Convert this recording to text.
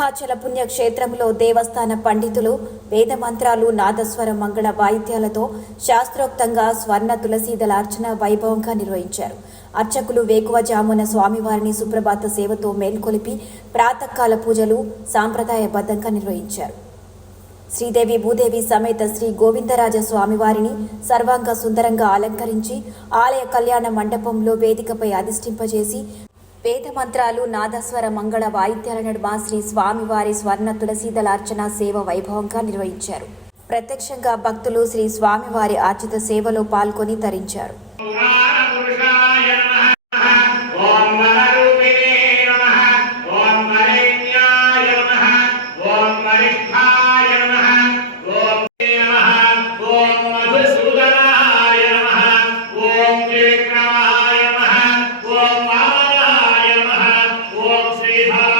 పుణ్య పుణ్యక్షేత్రంలో దేవస్థాన పండితులు వేద మంత్రాలు నాదస్వర మంగళ వాయిద్యాలతో శాస్త్రోక్తంగా స్వర్ణ తులసీదలార్చన వైభవంగా నిర్వహించారు. అర్చకులు వేకువజామున స్వామివారిని సుప్రభాత సేవతో మేల్కొలిపి ప్రాతకాల పూజలు సాంప్రదాయబద్ధంగా నిర్వహించారు. శ్రీదేవి భూదేవి సమేత శ్రీ గోవిందరాజ స్వామివారిని సర్వాంగ సుందరంగా అలంకరించి ఆలయ కళ్యాణ మండపంలో వేదికపై అధిష్ఠింపజేసి వేద మంత్రాలు నాదస్వర మంగళ వాయిద్యాల నడుమ శ్రీ స్వామివారి స్వర్ణ తులసీదలార్చన సేవ వైభవంగా నిర్వహించారు. ప్రత్యక్షంగా భక్తులు శ్రీ స్వామివారి ఆర్చిత సేవలో పాల్గొని తరించారు. Eva.